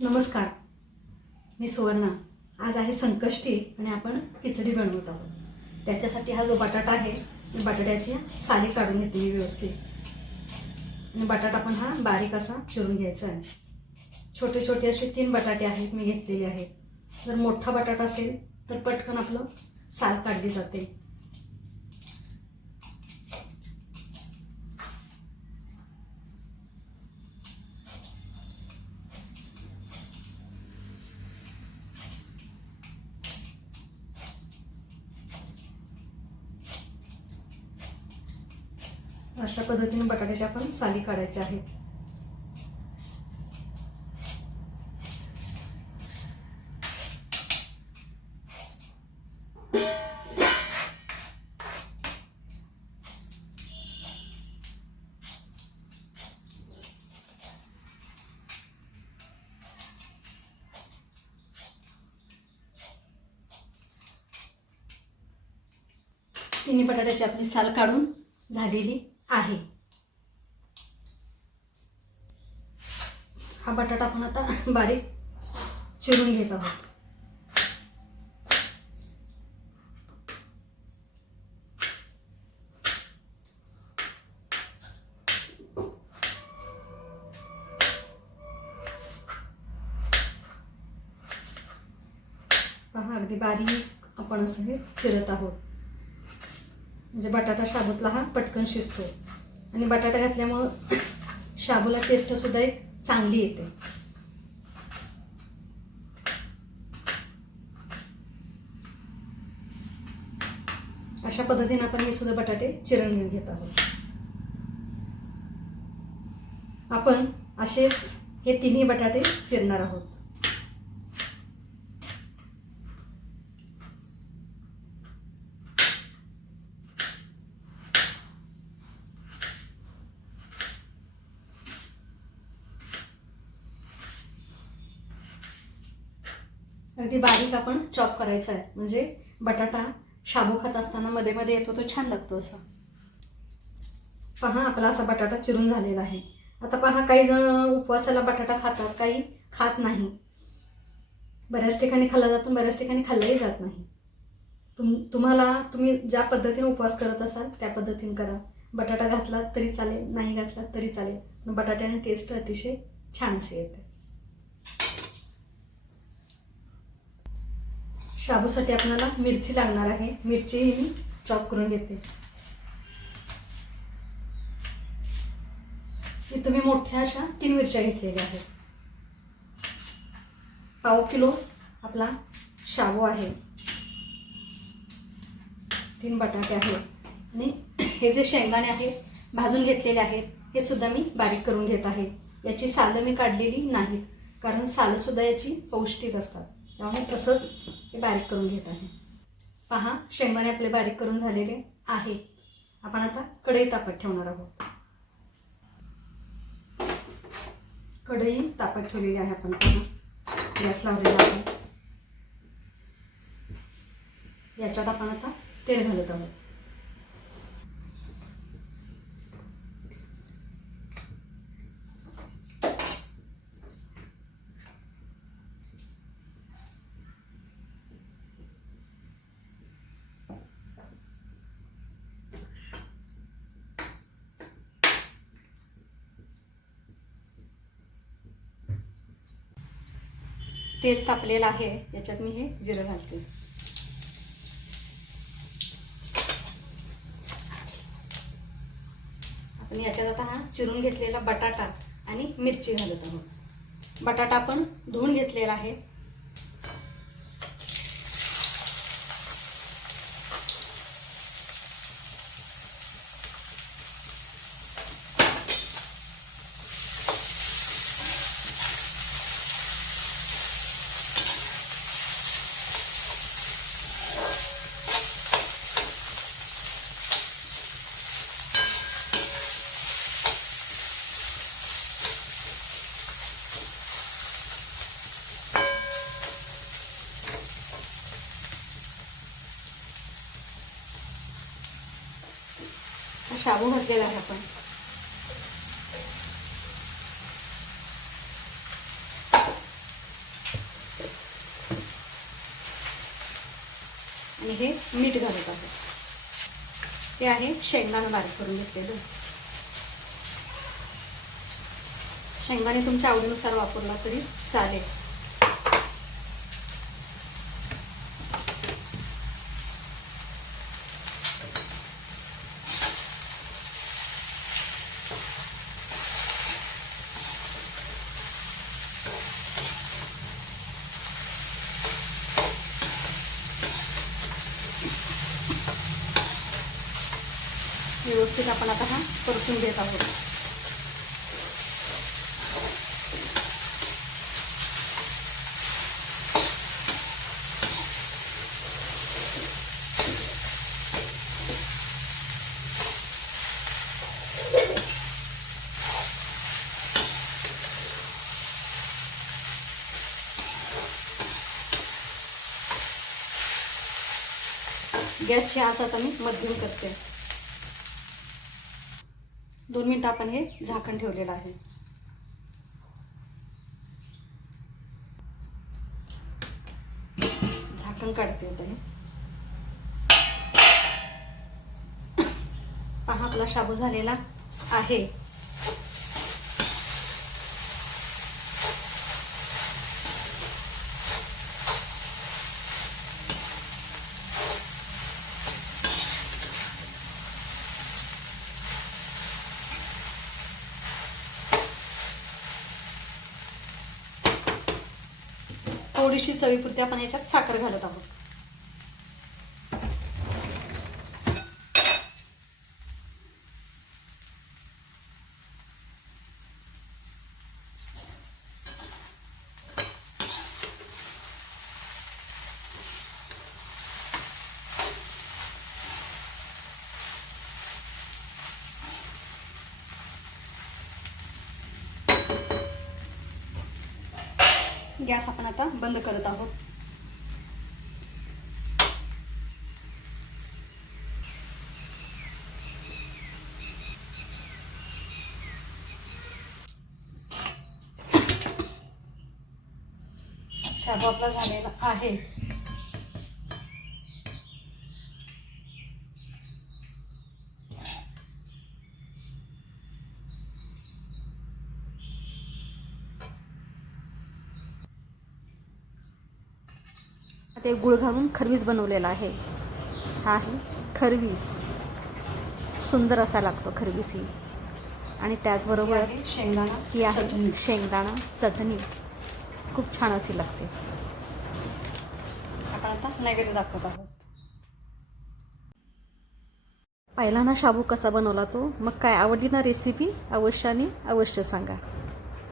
नमस्कार. मी सुवर्णा. आज आहे संकष्टी आणि आपण खिचडी बनवत आहोत. त्याच्यासाठी हा जो बटाटा आहे मी बटाट्याची साली काढून घेते मी व्यवस्थित. आणि बटाटा पण हा बारीक असा चिरून घ्यायचा आहे. छोटे छोटे असे तीन बटाटे आहेत मी घेतलेले आहेत. जर मोठा बटाटा असेल तर पटकन आपलं साल काढली जाते. अशा पद्धतीने बटाट्याच्या पण साली काढायच्या आहेत तिन्ही बटाट्याची आपली साल काढून झालेली. आहे. हा बटाटा आपण आता बारीक चिरून घेत आहोत. पहा अगदी बारीक आपण असं हे चिरत आहोत. म्हणजे बटाटा शाबूतला हा पटकन शिजतो. आणि बटाटा घातल्यामुळं शाबूला टेस्टसुद्धा एक चांगली येते. अशा पद्धतीने आपण हे सुद्धा बटाटे चिरण घेऊन घेत आहोत. आपण असेच हे तिन्ही बटाटे चिरणार आहोत. अगदी बारीक आपण चॉप करायचा आहे. म्हणजे बटाटा शाबू खात असताना मध्ये मध्ये येतो तो छान लागतो असा. पहा आपला असा बटाटा चिरून झालेला आहे. आता पहा काही जण उपवासाला बटाटा खातात काही खात नाही. बऱ्याच ठिकाणी खाल्ला जातो बऱ्याच ठिकाणी खाल्लाही जात नाही. तुम तुम्हाला तुम्ही ज्या पद्धतीने उपवास करत असाल त्या पद्धतीने करा. बटाटा घातला तरी चालेल नाही घातला तरी चालेल. बटाट्याने टेस्ट अतिशय छान असे येते. शाबूसाठी आपल्याला मिरची लागणार आहे. मिरचीही मी चॉप करून घेते. इथं मी मोठ्या अशा तीन मिरच्या घेतलेल्या आहेत. पाव किलो आपला शाबू आहे. तीन बटाटे आहेत. आणि हे जे शेंगाणे आहेत भाजून घेतलेले आहेत हे सुद्धा मी बारीक करून घेत आहे. याची सालं मी काढलेली नाहीत कारण सालंसुद्धा याची पौष्टिक असतात. त्यामुळे तसंच बारीक करून घेत आहे. पहा शेंगदाणे आपले बारीक करून झालेले आहे. आपण आता कढई तापत ठेवणार आहोत. कढई तापत ठेवलेली आहे आपण पहा. गॅस लावलेला आहे. याच्यात आपण आता तेल घालत आहोत. तेल तापलेलं आहे याच्यात मी हे जिरं घालते. आपण याच्यात आता हा चिरून घेतलेला बटाटा आणि मिरची घालत आहोत. बटाटा आपण धुवून घेतलेला आहे. हा शाबू घातलेला आहे आपण. आणि हे मीठ घालत आहोत. ते आहे शेंगदाणं बारीक करून घेतलेलं. शेंगदाणे तुमच्या आवडीनुसार वापरला तरी चालेल. व्यवस्थित आपण आता हा परतून घेत आहोत. गॅसची आज आता मी मध्यम करते. दोन मिनटं आपण हे झाकण ठेवलेलं आहे. झाकण काढते आता हे. पहा आपला शाबू झालेला आहे. थोडीशी चवीपुरती आपण याच्यात साखर घालत आहोत. गॅस आपण आता बंद करत आहोत. शाबू आपला झालेला आहे. ते गुळ घालून खरवीस बनवलेला आहे. हा आहे खरवीस. सुंदर असा लागतो खरवीस ही. आणि त्याचबरोबर शेंगदाणा ही आहे शेंगदाणा चटणी. खूप छान अशी लागते. आपण आता नैवेद्य दाखवत आहोत. पाहिला ना शाबू कसा बनवला तो? मग काय आवडली ना रेसिपी अवश्याने अवश्य सांगा.